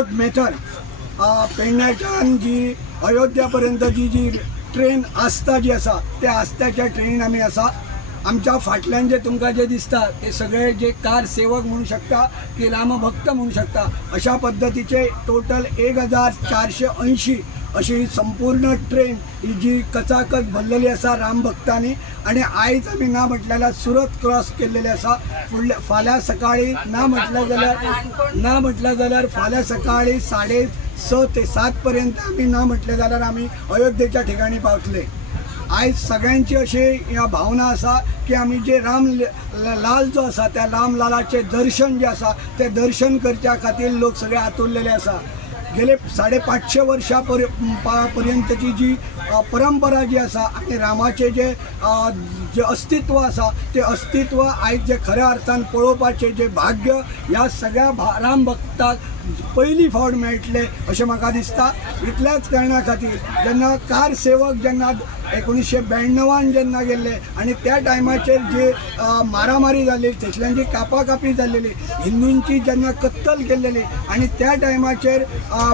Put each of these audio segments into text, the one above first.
विनोद मेथर पेडण्याच्यान जी अयोध्यापर्यंतची जी train आस्था जी आसा त्या आस्थ्याच्या ट्रेनीन आमी आसा। आमच्या फाटल्यान जे तुमकां जे दिसता ते सगळे जे कार सेवक म्हणू शकता की रामभक्त म्हणू शकता अशा पद्धतीचे टोटल 1480 अशी संपूर्ण ट्रेन ही जी कचाकच भरलेली आसा राम भक्तांनी। आणि आयज आमी ना म्हटल्यार सुरत क्रॉस केल्लेले आसा। फाल्यां सकाळी ना म्हटल्यार जाल्यार फाल्यां सकाळी 6:30 ते 7 पर्यंत आमी ना म्हटलें जाल्यार आमी अयोध्येच्या ठिकाणी पावतले। आयज सगळ्यांची अशी ह्या भावना आसा की आमी जे राम लाल जो आसा त्या राम लालाचे दर्शन जे आसा ते दर्शन करच्या खातीर लोक सगळे आतुरलेले आसा। गेले 550 वर्षां पर्यंतची जी परंपरा जी आसा आणि रामाचे जे अस्तित्व आसा ते अस्तित्व आयज जे खऱ्या अर्थान पळोवपाचे जे भाग्य ह्या सगळ्या राम भक्ताक पहिली फावट मेळटले अशें म्हाका दिसता। इतल्याच कारणां खातीर जेन्ना कार सेवक जेन्ना 1992 जेन्ना गेल्ले आणि त्या टायमाचेर जे मारामारी जाल्ली थंयसल्यांची कापाकापी जाल्लेली हिंदूंची जेन्ना कत्तल केल्लेली आणि त्या टायमाचेर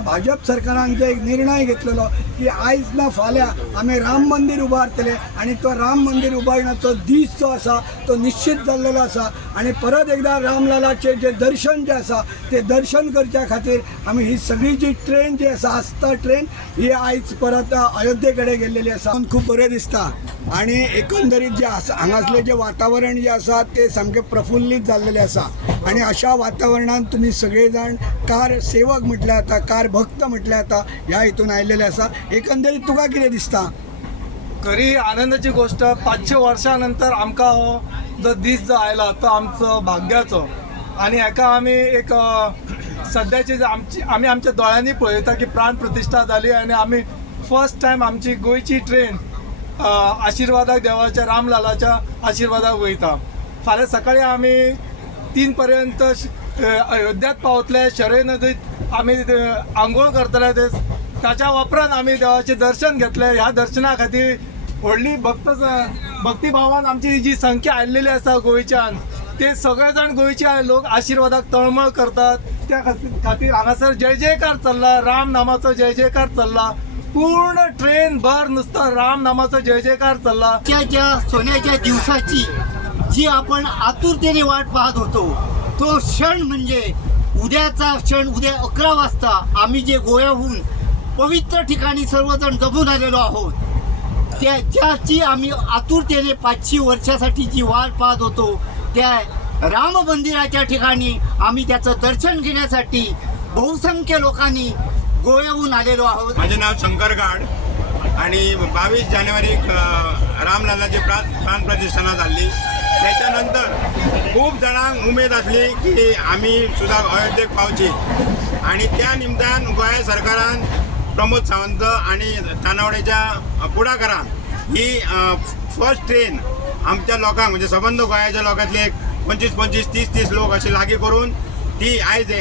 भाजप सरकारान जो एक निर्णय घेतलेलो की आयज ना फाल्यां आमी राम मंदिर उबारतले आणि तो राम मंदिर उबारण्याचो दीस जो आसा तो निश्चित जाल्लेलो आसा। आणि परत एकदा रामलालाचे जे दर्शन जे आसा ते दर्शन करच्या खातीर आमी ही सगळी जी ट्रेन जी आसा आस्था ट्रेन ही आयज परत अयोध्ये कडेन गेल्लेली आसा। खूब बरें दिसता आणि एकंदरीत जे हांगासले जे वातावरण जे आसा ते सामकें प्रफुल्लीत जाल्लेले आसा। आणि अशा वातावरणात तुम्ही सगळे जाण कार सेवक म्हटल्यार जाता कार भक्त म्हटल्यार जाता ह्या हितून आयिल्ले आसा। एकंदरीत तुका कितें दिसता? खरी आनंदाची गोष्ट 500 वर्षानंतर आमकां हो जो दीस जो आयला तो आमचो भाग्याचो। आणि हेका आमी एक सद्याचे आमी आमच्या दोळ्यांनी पळयता की प्राण प्रतिश्ठा जाली आणि आमी फर्स्ट टायम आमची गोंयची ट्रेन आशिर्वादाक देवाच्या रामलालाच्या आशिर्वादाक वयता। फाल्यां सकाळी आमी 3 पर्यंत अयोध्यात पावतले। शरय नदीत आमी आंघोळ करतले ताच्या उपरांत आमी देवाचे दर्शन घेतले। ह्या दर्शना खातीर व्हडली भक्तिभावान आमची जी संख्या आयिल्ली आसा गोंयच्यान ते सगळे जाण गोंयचे लोक आशिर्वादाक तळमळ करतात। त्या खातीर हांगासर जय जयकार चल्ला, राम नामाचो जय जयकार चल्ला। पूर्ण ट्रेन भर नुसतं राम नामाचा जय जयकार चालला। त्या सोन्याच्या दिवसाची जी आपण आतुरतेने वाट पाहत होतो तो क्षण म्हणजे उद्याचा क्षण। उद्या 11 वाजता आम्ही जे गोव्याहून पवित्र ठिकाणी सर्वजण जमून आलेलो आहोत त्याची आम्ही आतुरतेने 500 वर्षासाठी जी वाट पाहत होतो त्या राम मंदिराच्या ठिकाणी आम्ही त्याचं दर्शन घेण्यासाठी बहुसंख्य लोकांनी गोव्याहून आलेलो आहोत। माझे नाव शंकर गाड आणि 22 जानेवारीक रामलालाची प्राण प्रतिष्ठाना जाल्ली। त्याच्यानंतर खूप जणांक उमेद असली की आम्ही सुद्धा अयोध्येक पावची आणि त्या निमतान गोंय सरकारान प्रमोद सावंत आणि तानावडेच्या पुढाकारान ही फर्स्ट ट्रेन आमच्या लोकांक म्हणजे संबंध गोंयाच्या लोकांतले 25-30 लोक असे लागीं करून ती आयज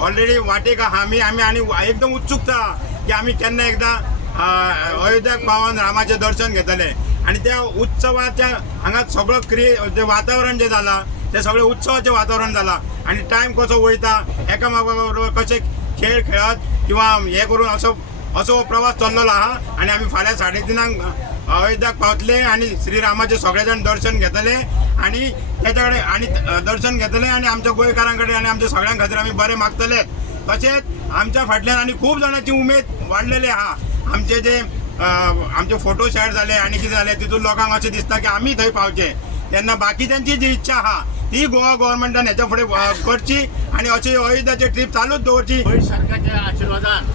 ऑलरेडी वाटेक आमी आणि एकदम उत्सुकता की आम्ही केन्ना एकदा अयोध्याक पावन रामाचे दर्शन घेतले। आणि त्या उत्सवाच्या हांगा सगळं जे वातावरण जे जाला ते सगळे उत्सवाचे वातावरण जाला। आणि टायम कसो वयता एकामेका बरोबर कशे खेळ खेळत किंवा हे करून असो प्रवास चल्लेलो आहा। आणि आमी फाल्यां 3:30 अयोध्याक पावतले आणि श्रीरामाचे सगळे जाण दर्शन घेतले आणि त्याच्या कडेन आणि दर्शन घेतले आणि आमच्या गोंयकारां कडेन आणि आमच्या सगळ्यां खातीर आमी बरें मागतले। तशेंच आमच्या फाटल्यान आनी खूब जाणांची उमेद वाडलेली आहा। आमचे जे आमचे फोटो शेअर जाले आणि कितें जालें तितून लोकांक अशें दिसता की आमी थंय पावचे। तेन्ना बाकीच्यांची जी इच्छा आहा ती गोवा गव्हर्नमेंटान हेच्या फुडें करची आणि अशी अयोध्याची ट्रीप चालूच दवरची। गोंय सरकारच्या आशिर्वादान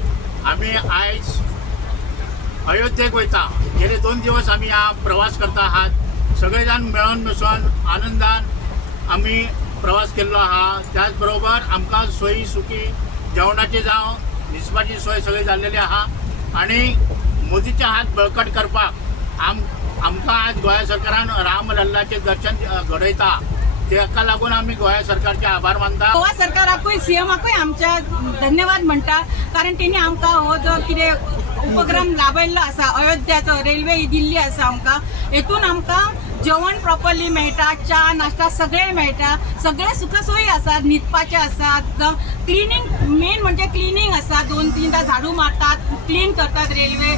आमी आयज अयोध्येक वयता। गेले 2 दिवस आमी हा प्रवास करता आहात। सगळेजाण मेळून मिसळून आनंदान आमी प्रवास केल्लो आहा। त्याचबरोबर आमकां सोयी सुखी जेवणाची जावं न्हिदपाची सोय सगळी जाल्लेली आहा। आणि मोदीचे हात बळकट करपाक आमकां आज गोंय सरकारान राम लल्लाचे दर्शन घडयता तेका लागून आमी गोंय सरकारचे आभार मानता। गोवा सरकाराकूय सीएमाकूय आमच्या धन्यवाद म्हणटा कारण तेणी आमकां हो जो कितें उपक्रम लाभयल्लो आसा अयोध्याचो रेल्वे दिल्ली आसा आमकां हेतून आमकां जेवण प्रॉपरली मेळटा, च्या नाश्ता सगळे मेळटा, सगळे सुखसोयी आसात, न्हिदपाचे आसात, क्लिनिंग मेन म्हणजे क्लिनिंग आसा, 2-3दा झाडू मारतात, क्लीन करतात रेल्वे.